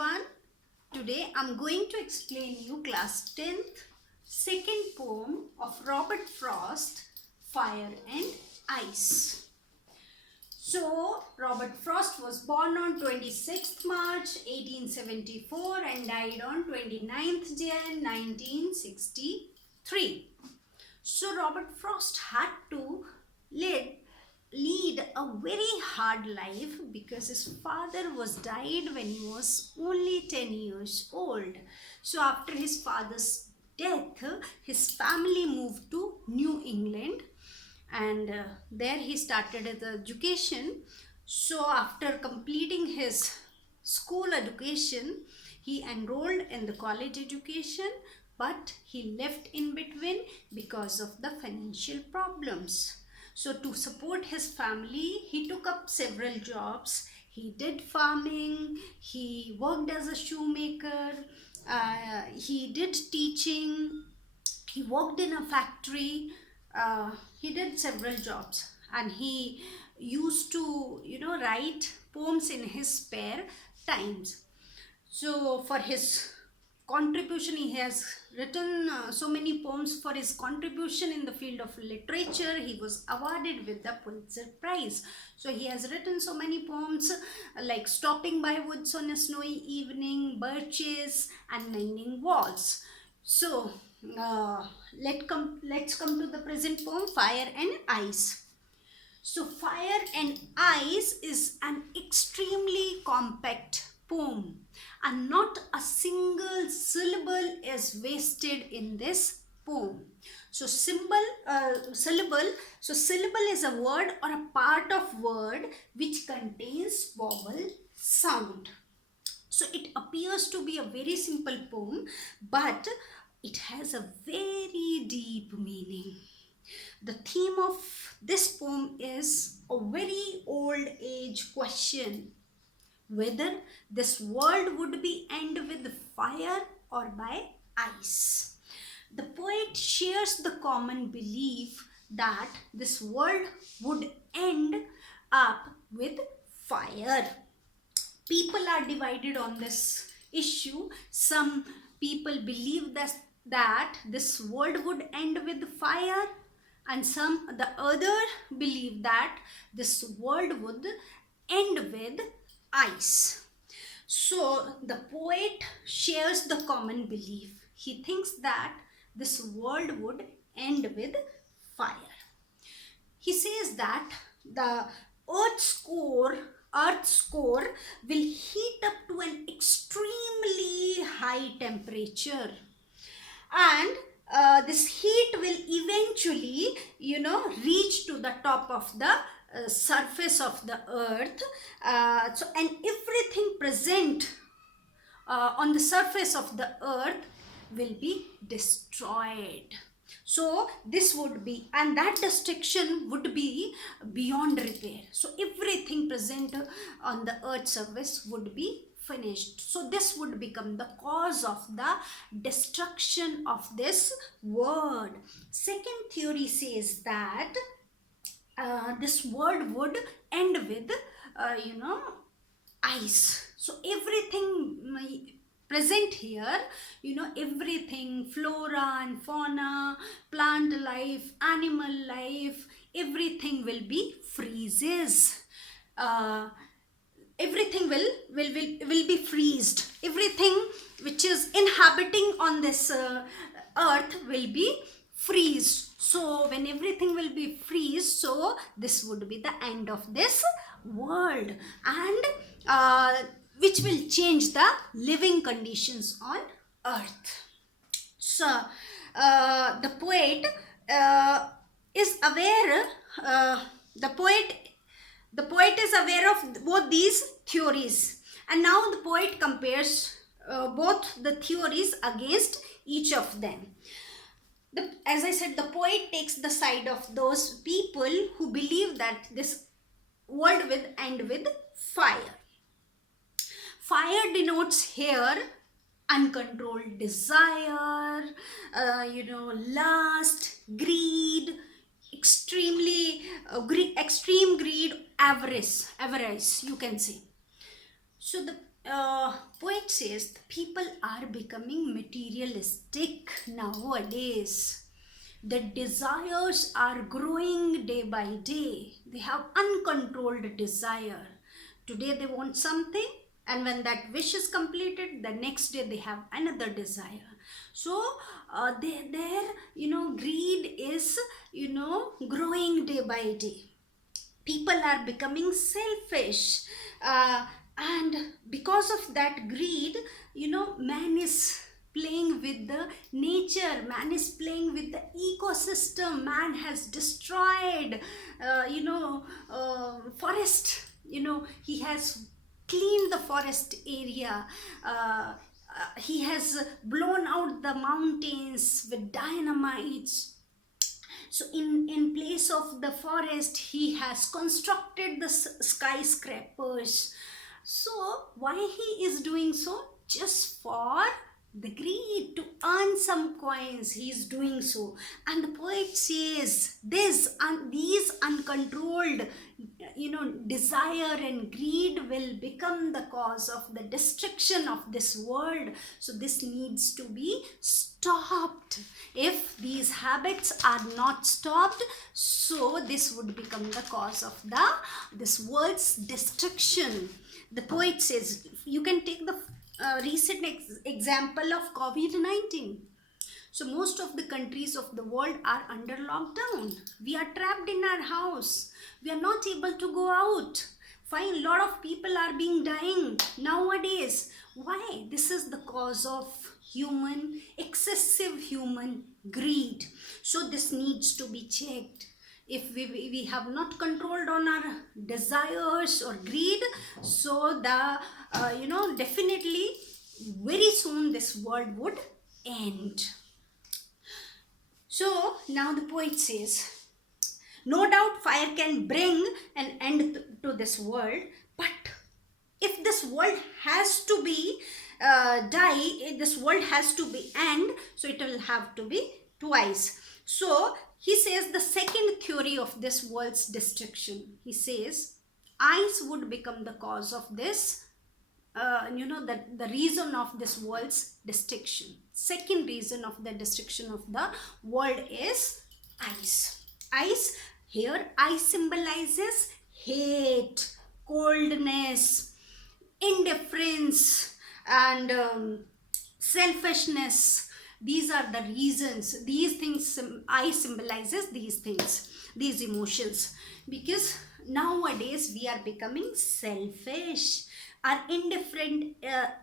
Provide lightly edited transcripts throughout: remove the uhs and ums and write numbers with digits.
everyone. Today I'm going to explain you class 10th second poem of Robert Frost, Fire and Ice. So Robert Frost was born on 26th March 1874 and died on 29th Jan 1963. So Robert Frost had to lead a very hard life because his father was died when he was only 10 years old. So after his father's death, his family moved to New England and there he started his education. So after completing his school education, he enrolled in the college education, but he left in between because of the financial problems. So to support his family, he took up several jobs. He did farming, he worked as a shoemaker, he did teaching, he worked in a factory, he did several jobs, and he used to, write poems in his spare times. So for his contribution, he has written so many poems. For his contribution in the field of literature, he was awarded with the Pulitzer Prize. So he has written so many poems like Stopping by Woods on a Snowy Evening, Birches and Mending Walls. So let's come to the present poem, Fire and Ice. So Fire and Ice is an extremely compact poem and not a single syllable is wasted in this poem. So syllable is a word or a part of word which contains vowel sound. So it appears to be a very simple poem, but it has a very deep meaning. The theme of this poem is a very old age question, whether this world would be end with fire or by ice. The poet shares the common belief that this world would end up with fire. People are divided on this issue. Some people believe that this world would end with fire, and the other believe that this world would end with ice. So the poet shares the common belief. He thinks that this world would end with fire. He says that the Earth's core will heat up to an extremely high temperature, and this heat will eventually, reach to the top of the surface of the earth. And everything present on the surface of the earth will be destroyed. So this would be, and that destruction would be beyond repair. So everything present on the earth's surface would be finished. So this would become the cause of the destruction of this world. Second theory says that this world would end with ice. So everything present here, everything, flora and fauna, plant life, animal life, everything will be freezes. Everything will be freezed. Everything which is inhabiting on this earth will be freezed. So when everything will be freeze, so this would be the end of this world, and which will change the living conditions on earth. So the poet is aware. The poet is aware of both these theories, and now the poet compares both the theories against each of them. As I said, the poet takes the side of those people who believe that this world will end with fire. Fire denotes here uncontrolled desire, lust, greed, extreme greed, avarice, you can say. So the Poet says people are becoming materialistic nowadays. The desires are growing day by day. They have uncontrolled desire. Today they want something, and when that wish is completed, the next day they have another desire. So their greed is growing day by day. People are becoming selfish, and because of that greed, man is playing with the nature, man is playing with the ecosystem, man has destroyed forest, he has cleaned the forest area, he has blown out the mountains with dynamites. So in place of the forest, he has constructed the skyscrapers. So why he is doing so? Just for the greed, to earn some coins, he is doing so. And the poet says these uncontrolled desire and greed will become the cause of the destruction of this world. So this needs to be stopped. If these habits are not stopped, so this would become the cause of this world's destruction. The poet says, you can take the recent example of COVID-19. So most of the countries of the world are under lockdown. We are trapped in our house. We are not able to go out. Fine, a lot of people are being dying nowadays. Why? This is the cause of excessive human greed. So this needs to be checked. If we have not controlled on our desires or greed, so definitely very soon this world would end. So now the poet says, no doubt fire can bring an end to this world, but if this world has to be this world has to be end, so it will have to be twice. So he says the second theory of this world's destruction, he says ice would become the cause of this, the reason of this world's destruction. Second reason of the destruction of the world is ice. Ice, here ice symbolizes hate, coldness, indifference, and selfishness. These are the reasons. These things, ice symbolizes these things, these emotions, because nowadays we are becoming selfish. Our indifferent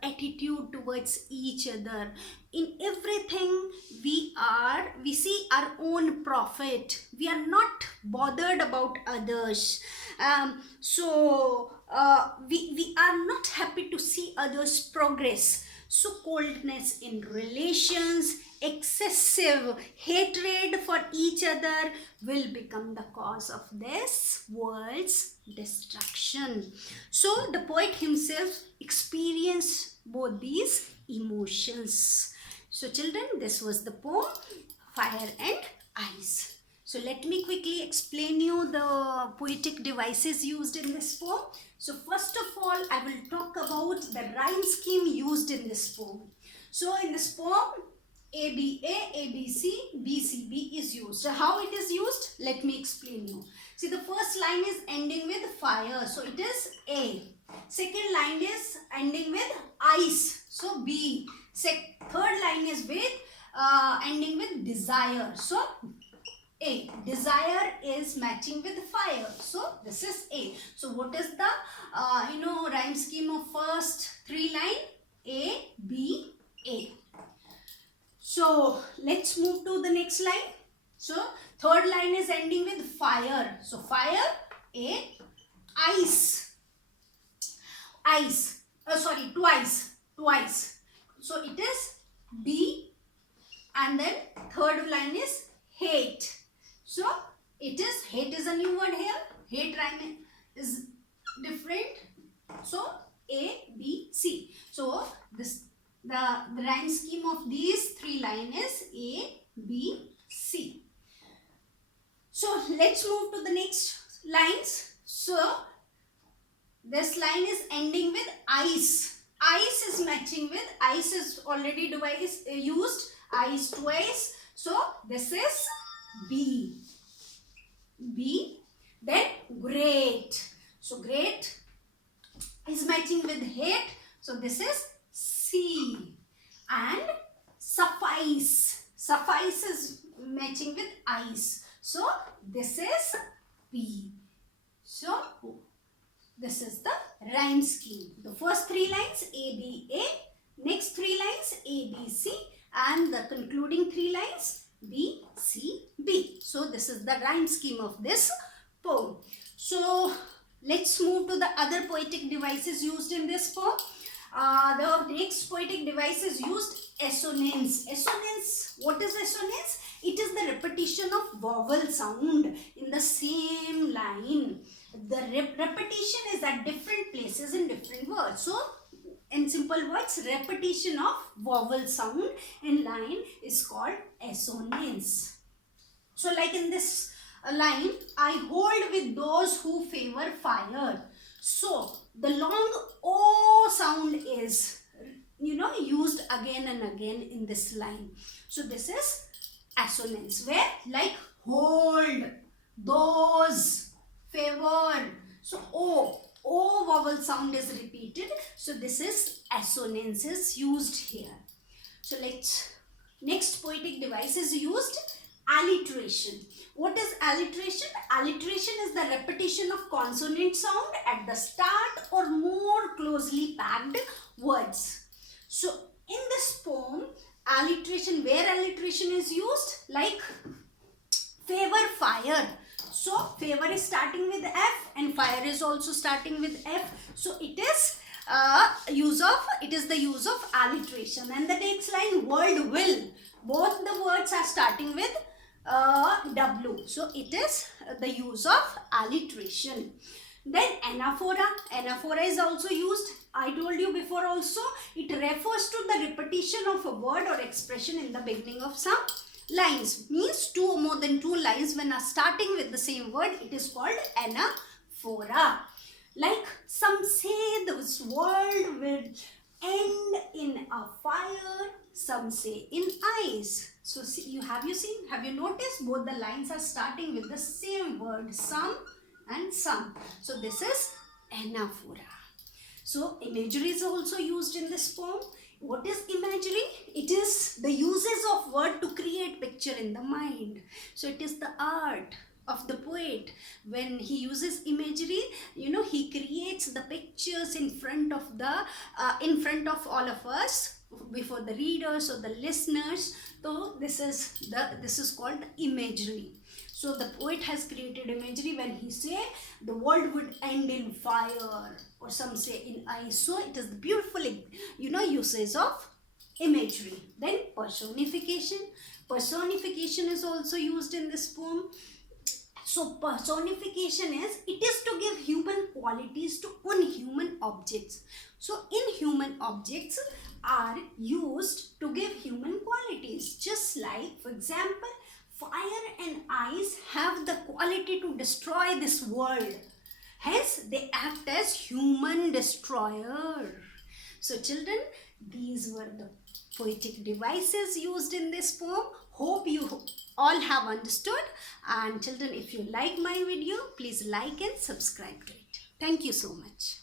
attitude towards each other, in everything we see our own profit. We are not bothered about others. We are not happy to see others progress. So coldness in relations, excessive hatred for each other will become the cause of this world's destruction. So the poet himself experienced both these emotions. So children, this was the poem Fire and Ice. So let me quickly explain you the poetic devices used in this poem. So first of all, I will talk about the rhyme scheme used in this poem. So in this poem, ABA, ABC, BCB is used. So how it is used? Let me explain you. See, the first line is ending with fire. So it is A. Second line is ending with ice. So B. Third line is with ending with desire. So A. Desire is matching with fire. So this is A. So what is the rhyme scheme of first three line? A, B, A. So let's move to the next line. So third line is ending with fire. So fire, A. Ice. Ice. Twice. So it is B. And then third line is hate. So it is, hate is a new word here. Hate rhyme is different. So A, B, C. So the rhyme scheme of these three lines is A, B, C. So let's move to the next lines. So this line is ending with ice. ice is matching with, ice is already used, ice twice. So this is B. B. Then great. So great is matching with hate. So this is C. And suffice. Suffice is matching with ice. So this is P. So this is the rhyme scheme. The first 3 lines A, B, A. Next 3 lines A, B, C. And the concluding 3 lines B, C, B. So this is the rhyme scheme of this poem. So let's move to the other poetic devices used in this poem. The next poetic device is used assonance. Assonance, what is assonance? It is the repetition of vowel sound in the same line. The repetition is at different places in different words. So in simple words, repetition of vowel sound in line is called assonance. So like in this line, I hold with those who favor fire. So the long O sound is, used again and again in this line. So this is assonance, where like hold, those, favor. So O vowel sound is repeated. So this is assonance is used here. So let's, next poetic device is used alliteration. What is alliteration? Alliteration is the repetition of consonant sound at the start or more closely packed words. So in this poem, alliteration, where alliteration is used, like favor fire. So favor is starting with F and fire is also starting with F. So it is the use of alliteration. And the next line, world will. Both the words are starting with W. So it is the use of alliteration. Then anaphora. Anaphora is also used. I told you before also, it refers to the repetition of a word or expression in the beginning of some lines. Means 2 or more than 2 lines when are starting with the same word, it is called anaphora. Like some say this world will end in a fire, some say in ice. So see, have you noticed both the lines are starting with the same word, some and some. So this is anaphora. So imagery is also used in this poem. What is imagery? It is the uses of word to create picture in the mind. So it is the art of the poet. When he uses imagery, he creates the pictures in front of all of us, before the readers or the listeners. So this is called imagery. So the poet has created imagery when he say the world would end in fire, or some say in ice. So it is the beautiful, usage of imagery. Then personification. Personification is also used in this poem. So personification is, it is to give human qualities to inhuman objects. So inhuman objects are used to give human qualities. Just like, for example, fire and ice have the quality to destroy this world. Hence, they act as human destroyer. So children, these were the poetic devices used in this poem. Hope you all have understood. And children, if you like my video, please like and subscribe to it. Thank you so much.